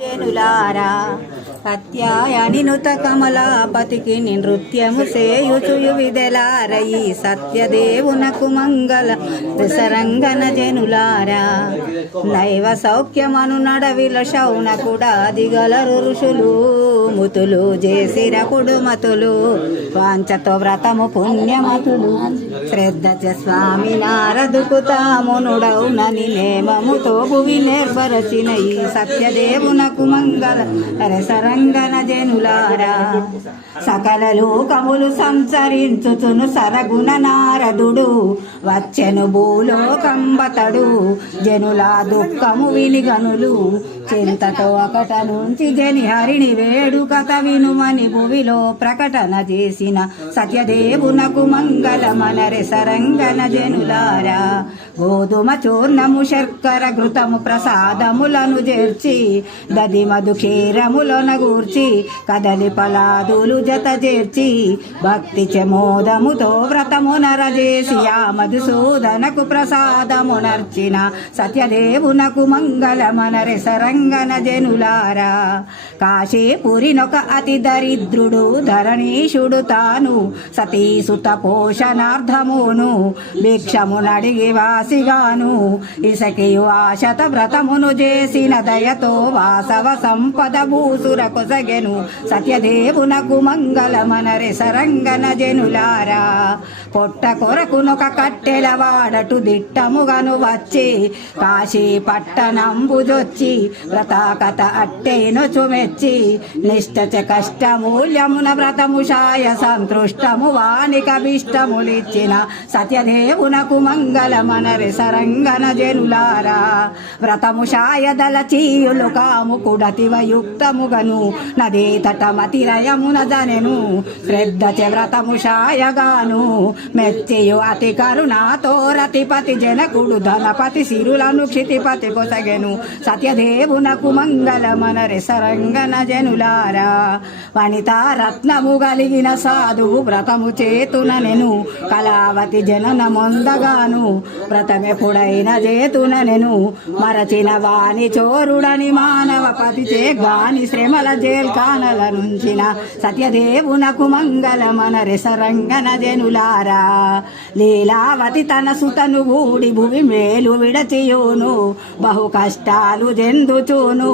జనులారా సత్యాయని కమలాపతికి నృత్యము సేయుచుయు విదెలారయి సత్యదేవునకు మంగళ విసరంగన జనులారా. నైవ సౌఖ్యమను నడవిల శౌనకుడా దిగలరు ఋషులు ముతులు చేసిర కుడుమతులు వాంచతో వ్రతము పుణ్యమతులు. శ్రద్ధ స్వామి నారదుకు తామునుడౌనని నేమముతో భువి నేర్పరచిన ఈ సత్యదేవునకు మంగళ రసరంగన జనులారా. సకల లోకములు సంచరించుచును సరగుణ నారదుడు వచ్చెను భూలోకంబతడు. జనుల దుఃఖము వినిగనులు చింతతో అకట నుంచి జని హరిణి వేడుకత వినుమని భువిలో ప్రకటన చేసిన సత్యదేవునకు మంగళమనరే సరంగన జనులారా. గోధుమ చూర్ణము శర్కర ఘృతము ప్రసాదములను చేర్చి దది మధు క్షీరములన గూర్చి కదలి పలాదులు జత చేర్చి భక్తి చమోదముతో వ్రతము నరజేసి ఆ మధుసూదనకు ప్రసాదము నర్చిన సత్యదేవునకు మంగళమనరి సరంగన జనులారా. కాశీపురినొక అతి దరిద్రుడు ధరణీషుడు తాను సతీసుత పోషణార్థమును భిక్షమునడిగి దాసిగాను ఇసకియు ఆశత వ్రతమును చేసిన దయతో వాసవ సంపద భూసుర కొసగెను. సత్యదేవునకు మంగళమనరి సరంగన జనులారా. పొట్ట కొరకునొక కట్టెల వాడటు దిట్టముగను వచ్చి కాశీ పట్టణంబుజొచ్చి వ్రతాకత అట్టేను చుమెచ్చి నిష్ఠచ కష్టమూల్యమున వ్రతము షాయ సంతృష్టము వానికభిష్టములిచ్చిన సత్యదేవునకు మంగళమనరి సరంగన జనులారా వ్రతము శాయదల చీయులు కాము కుడతివయుక్తముగను నదే తటమతిరయమున జనెను శ్రద్ధ చ వ్రతము షాయగాను మెచ్చియు అతి కరుణాతో రతిపతి జనకుడు ధనపతి సిరులను క్షితిపతి కొసగెను సత్యదేవునకు మంగళమనరి సరంగన జనులారా వనిత రత్నము కలిగిన సాధువు వ్రతము చేతుననెను కళావతి జనన మొందగాను వ్రతమెప్పుడైన చేతుననెను మరచిన వాణి చోరుడని మానవ పతిచే గాని శ్రమల జేల్కానల నుంచిన సత్యదేవునకు మంగళమనరి సరంగన జనులారా. లీలావతి తన సుతను ఊడి భువి మేలు విడచియును బహు కష్టాలు జందుచూను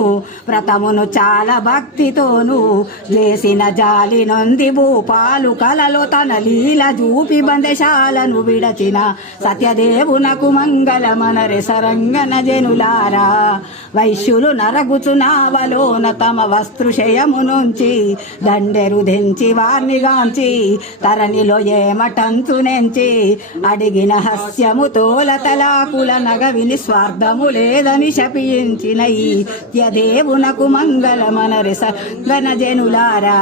వ్రతమును చాలా భక్తితోను చేసిన జాలి నొంది భూపాలు కలలో తన లీల చూపి బందశాలను విడచిన సత్యదేవునకు మంగళమనరి సరంగన జనులారా. వైశ్యులు నరగుచు నావలోన తమ వస్త్రుషయము నుంచి దండెరు దించి వారిని గాంచి తరణిలో ఏమటంచు నెంచి అడిగిన హస్యము తలాకుల నగవిని స్వార్థము లేదని శపించిన. ఈ దేవునకు మంగళమనరి సంగన జనులారా.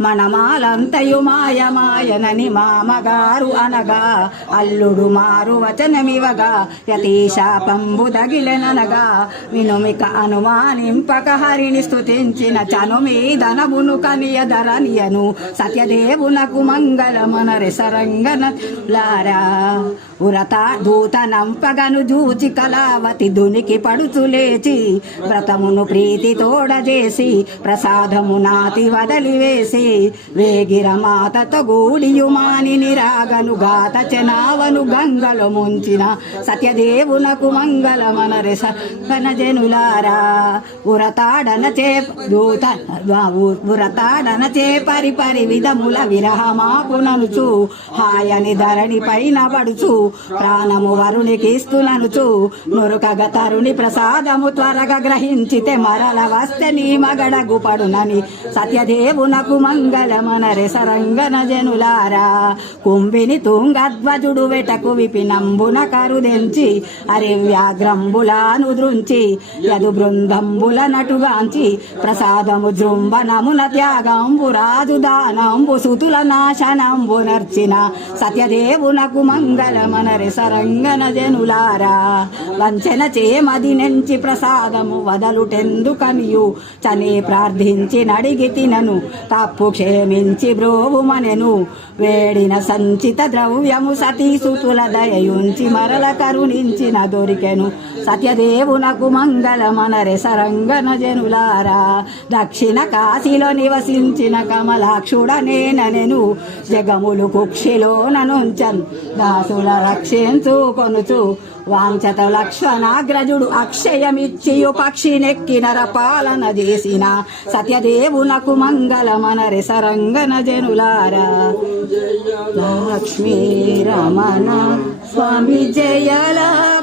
మనమాలంతయు మాయ మాయనని మామగారు అనగా అల్లుడు మారు వచనమి యతీ యతీశాపంబుదగిలెనగా వినుమిక అనుమానింపక హరిని స్థుతించిన చను మీదనమును కనియధరనియను సత్యదేవునకు మంగళమనరి సరంగన లారా. ఉరత దూత నంపగను జూచి కళావతి దునికి పడుచు లేచి వ్రతమును ప్రీతి తోడజేసి ప్రసాదము నాతి వదలివేసి వేగిర మాతతో గూడియు నిరాగను గాత చెనావను గంగలో ముంచిన సత్యదేవునకు మంగళమనరి సన జనులారా ఉరతాడన చే దూత ఉరతాడన చే పరి పరి విధముల విరహమాకుననుచు హాయని ధరణి పైన పడుచు ప్రాణము వరునికి ఇస్తుననుచు నురుకగ తరుని ప్రసాదము త్వరగా గ్రహించితే మరల వస్తే నీ మగడగు పడునని. సత్యదేవునకు మంగళమనరె సరంగన జనులారా కుంభిని తుంగధ్వజుడు వెటకు విపినంబునక కరుదెంచి అరే వ్యాగ్రంబులాను దృంచి యదు బృందంబుల నటుగాంచి ప్రసాదము జృంభనమున త్యాగంబు రాజు దానంబు సుతుల నాశనంబు నర్చిన సత్యదేవునకు మంగళమనరి సరంగన జనులారా. వంచన చేమది నెంచి ప్రసాదము వదలుటెందుకనియు చని ప్రార్థించి నడిగి తినను తప్పు క్షేమించి బ్రోవుమనెను. వేడిన సంచిత ద్రవ్యము సతీసుతుల దయయుంచి సరళ కరుణించిన దొరికెను సత్యదేవునకు మంగళమనరే సరంగన జనులారా. దక్షిణ కాశీలో నివసించిన కమలాక్షుడ కమలాక్షుడనేనెను జగములు కుక్షిలో కుక్షిలోననుంచన్ దాసుల రక్షించు కొనుచు. వాంఛత లక్షణాగ్రజుడు అక్షయమిచ్చియు పక్షి నెక్కినర పాలన చేసిన సత్యదేవునకు మంగళమనరి సరంగన జనులారా. లక్ష్మీ రమణ స్వామి జయలా